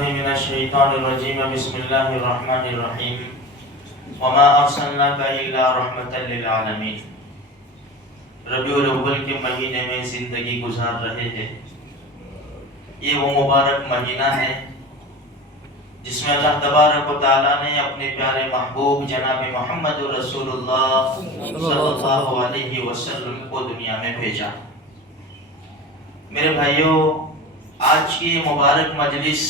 من الشیطان الرجیم بسم اللہ الرحمن الرحیم وما ارسلناک الا رحمتا للعالمین۔ ربیع الاول کے مہینے میں زندگی گزار رہے ہیں۔ یہ وہ مبارک مہینہ ہے جس میں اللہ تبارک و تعالیٰ نے اپنے پیارے محبوب جناب محمد رسول اللہ صلی اللہ علیہ وسلم کو دنیا میں بھیجا۔ میرے بھائیوں، آج کی مبارک مجلس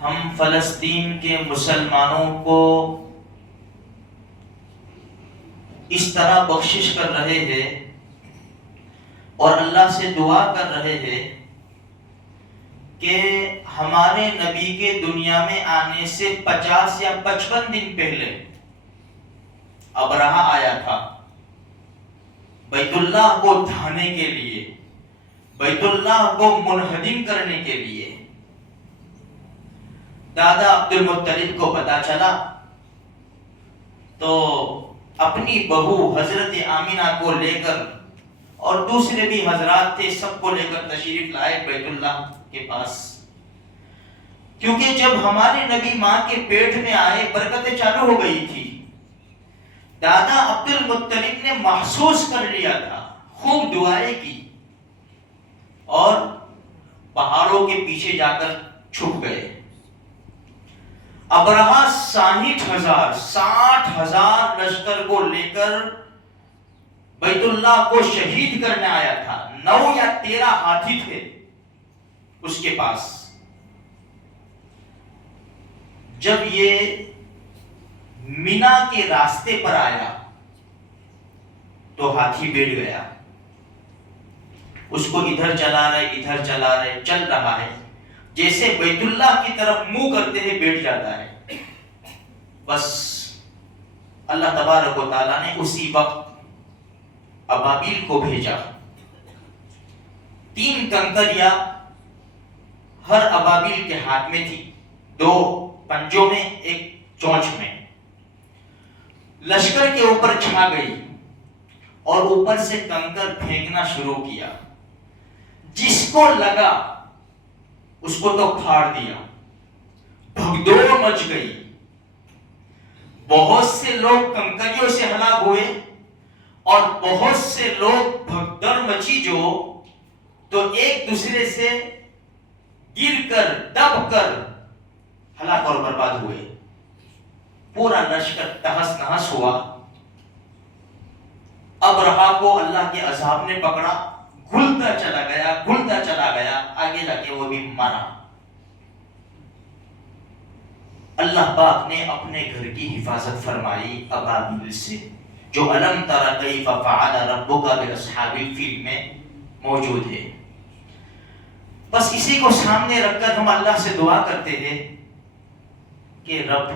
ہم فلسطین کے مسلمانوں کو اس طرح بخشش کر رہے ہیں اور اللہ سے دعا کر رہے ہیں کہ ہمارے نبی کے دنیا میں آنے سے 50 یا 55 دن پہلے ابرہہ آیا تھا بیت اللہ کو ڈھانے کے لیے، بیت اللہ کو منہدم کرنے کے لیے۔ دادا عبد المطلب کو پتا چلا تو اپنی بہو حضرت آمینہ کو لے کر اور دوسرے بھی حضرات تھے، سب کو لے کر تشریف لائے بیت اللہ کے پاس، کیونکہ جب ہمارے نبی ماں کے پیٹ میں آئے برکتیں چالو ہو گئی تھی۔ دادا عبد المطلب نے محسوس کر لیا تھا، خوب دعائیں کی اور پہاڑوں کے پیچھے جا کر چھپ گئے۔ ابرہہ 60,000 لشکر کو لے کر بیت اللہ کو شہید کرنے آیا تھا۔ 9 یا 13 ہاتھی تھے اس کے پاس۔ جب یہ مینا کے راستے پر آیا تو ہاتھی بیٹھ گیا، اس کو ادھر چلا رہے چل رہا ہے، جیسے بیت اللہ کی طرف منہ کرتے ہیں بیٹھ جاتا ہے۔ بس اللہ تبارک و تعالیٰ نے اسی وقت ابابیل کو بھیجا۔ 3 کنکریاں ہر ابابیل کے ہاتھ میں تھی، 2 پنجوں میں، 1 چونچ میں۔ لشکر کے اوپر چھا گئی اور اوپر سے کنکر پھینکنا شروع کیا۔ جس کو لگا اس کو تو پھاڑ دیا، بھگدوڑ مچ گئی۔ بہت سے لوگ کنکریوں سے ہلاک ہوئے اور بہت سے لوگ بھگدڑ مچی جو تو ایک دوسرے سے گر کر دب کر ہلاک اور برباد ہوئے۔ پورا لشکر تہس نہس ہوا۔ ابرہہ کو اللہ کے عذاب نے پکڑا، گھلتا چلا گیا، آگے جا کے وہ بھی مرا۔ اللہ پاک نے اپنے گھر کی حفاظت فرمائی ابابیل سے، جو الم تر کیف فعل ربک باصحاب الفیل میں موجود ہے۔ بس اسی کو سامنے رکھ کر ہم اللہ سے دعا کرتے ہیں کہ رب،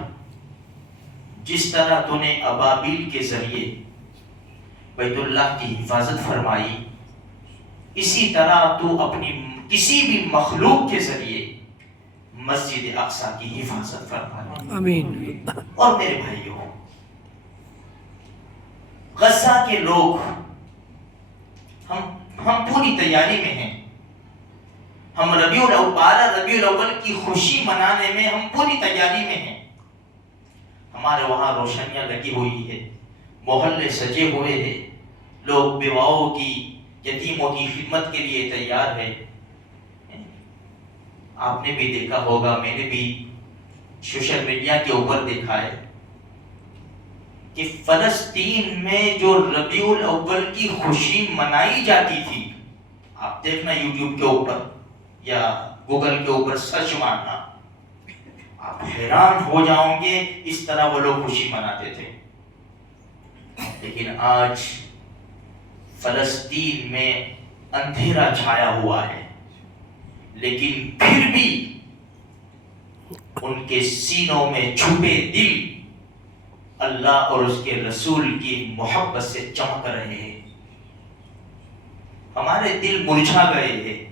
جس طرح تو نے ابابیل کے ذریعے بیت اللہ کی حفاظت فرمائی، اسی طرح تو اپنی کسی بھی مخلوق کے ذریعے مسجد اقصی کی حفاظت فرما دے، آمین۔ اور میرے بھائیوں، غزہ کے لوگ، ہم پوری تیاری میں ہیں۔ ہم ربیع الاول کی خوشی منانے میں ہم پوری تیاری میں ہیں۔ ہمارے وہاں روشنیاں لگی ہوئی ہے، محلے سجے ہوئے ہیں، لوگ بیواؤں کی، یتیموں کی خدمت کے لیے تیار ہے۔ آپ نے بھی دیکھا ہوگا، میں نے بھی سوشل میڈیا کے اوپر دیکھا ہے کہ فلسطین میں جو ربیع الاول کی خوشی منائی جاتی تھی، آپ دیکھنا یوٹیوب کے اوپر یا گوگل کے اوپر سرچ مارنا، آپ حیران ہو جاؤں گے اس طرح وہ لوگ خوشی مناتے تھے۔ لیکن آج فلسطین میں اندھیرا چھایا ہوا ہے، لیکن پھر بھی ان کے سینوں میں چھپے دل اللہ اور اس کے رسول کی محبت سے چمک رہے ہیں۔ ہمارے دل مرجھا گئے ہیں،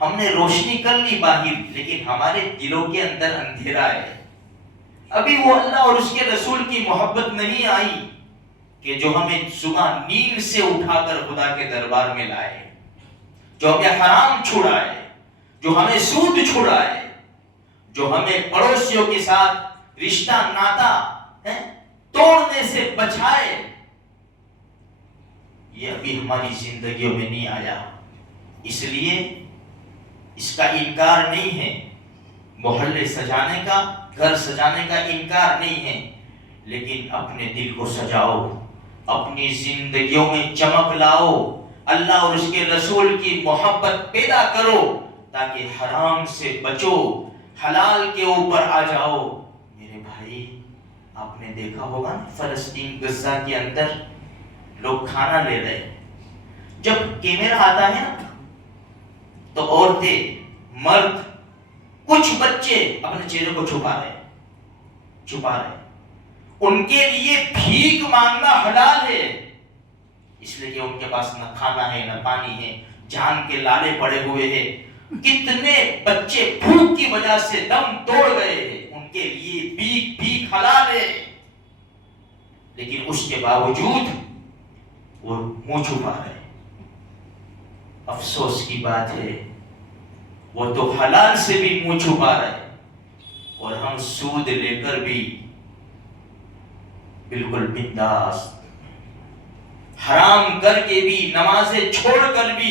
ہم نے روشنی کر لی باہر، لیکن ہمارے دلوں کے اندر اندھیرا ہے۔ ابھی وہ اللہ اور اس کے رسول کی محبت نہیں آئی کہ جو ہمیں صبح نیند سے اٹھا کر خدا کے دربار میں لائے، جو ہمیں حرام چھڑائے، جو ہمیں سود چھڑائے، جو ہمیں پڑوسیوں کے ساتھ رشتہ ناتا توڑنے سے بچائے، یہ ابھی ہماری زندگیوں میں نہیں آیا۔ اس لیے اس کا انکار نہیں ہے، محلے سجانے کا، گھر سجانے کا انکار نہیں ہے، لیکن اپنے دل کو سجاؤ، اپنی زندگیوں میں چمک لاؤ، اللہ اور اس کے رسول کی محبت پیدا کرو تاکہ حرام سے بچو، حلال کے اوپر آ جاؤ۔ میرے بھائی، آپ نے دیکھا ہوگا نا فلسطین غزہ کے اندر لوگ کھانا لے رہے، جب کیمرہ آتا ہے نا تو عورتیں، مرد، کچھ بچے اپنے چہرے کو چھپا رہے، ان کے لیے بھیک مانگنا حلال ہے، اس لیے کہ ان کے پاس نہ کھانا ہے نہ پانی ہے، جان کے لالے پڑے ہوئے ہیں، کتنے بچے بھوک کی وجہ سے دم توڑ گئے ہیں، ان کے لیے بھیک حلال ہے، لیکن اس کے باوجود وہ منہ چھپا رہے۔ افسوس کی بات ہے، وہ تو حلال سے بھی منہ چھپا رہے، اور ہم سود لے کر بھی بالکل بنداس، حرام کر کے بھی، نمازیں چھوڑ کر بھی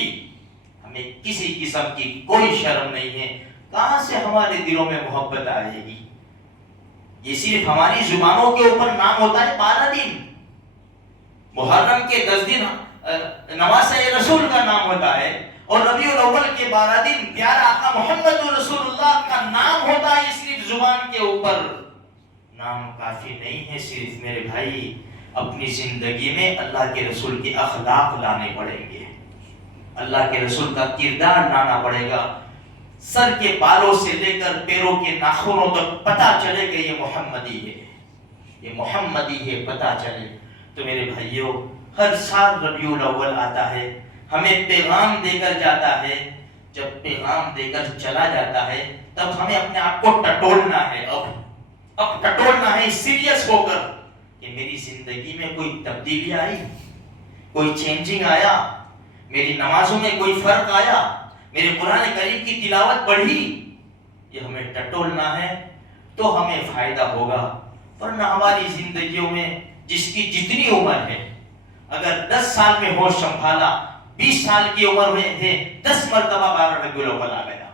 ہمیں کسی قسم کی کوئی شرم نہیں ہے۔ کہاں سے ہمارے دلوں میں محبت آئے گی؟ یہ صرف ہماری زبانوں کے اوپر نام ہوتا ہے 12 دن، محرم کے 10 دن نواز رسول کا نام ہوتا ہے، اور ربیع الاول کے 12 دن پیارا آقا محمد رسول اللہ کا نام ہوتا ہے، صرف زبان کے اوپر۔ نام کافی نہیں ہے، صرف میرے بھائی اپنی زندگی میں اللہ کے رسول کے اخلاق لانے پڑیں گے، اللہ کے رسول کا کردار لانا پڑے گا، سر کے بالوں سے لے کر پیروں کے ناخنوں تک پتہ چلے کہ یہ محمدی ہے، یہ محمدی ہے، پتہ چلے۔ تو میرے بھائیوں، ہر سال ربیع الاول آتا ہے، ہمیں پیغام دے کر جاتا ہے، جب پیغام دے کر چلا جاتا ہے تب ہمیں اپنے آپ کو ٹٹولنا ہے، اب ٹٹولنا ہے سیریس ہو کر کہ میری زندگی میں کوئی تبدیلی آئی، کوئی چینجنگ آیا، میری نمازوں میں کوئی فرق آیا، میرے قرآن کریم کی تلاوت بڑھی، یہ ہمیں ٹٹولنا ہے تو ہمیں فائدہ ہوگا۔ ورنہ ہماری زندگیوں میں جس کی جتنی عمر ہے، اگر 10 سال میں ہوش سنبھالا، 20 سال کی عمر میں ہے 10 مرتبہ 12 ربیع الاول آ گیا،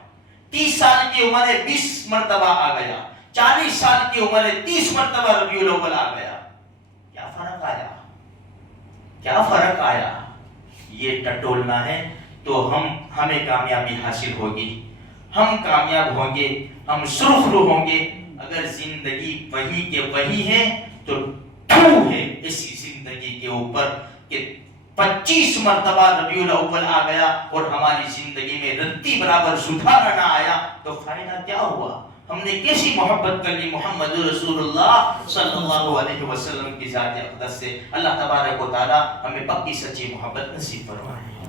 30 سال کی عمر ہے 20 مرتبہ آ گیا، 40 سال کی عمر ہے 30 مرتبہ ربیع الاول آ گیا، کیا فرق آیا؟ کیا فرق آیا؟ یہ ٹٹولنا ہے تو ہمیں کامیابی حاصل ہوگی، ہم کامیاب ہوں گے، ہم سرخرو ہوں گے۔ اگر زندگی وہی کے وہی ہے تو ٹھو ہے اسی زندگی کے اوپر کہ 25 مرتبہ ربیع الاول آ گیا اور ہماری زندگی میں رتی برابر سدھار نہ آیا تو فائدہ کیا ہوا؟ ہم نے کیسی محبت کر لی محمد رسول اللہ صلی اللہ علیہ وسلم کی ذات اقدس سے۔ اللہ تبارک و تعالی ہمیں پکی سچی محبت نصیب فرمائے۔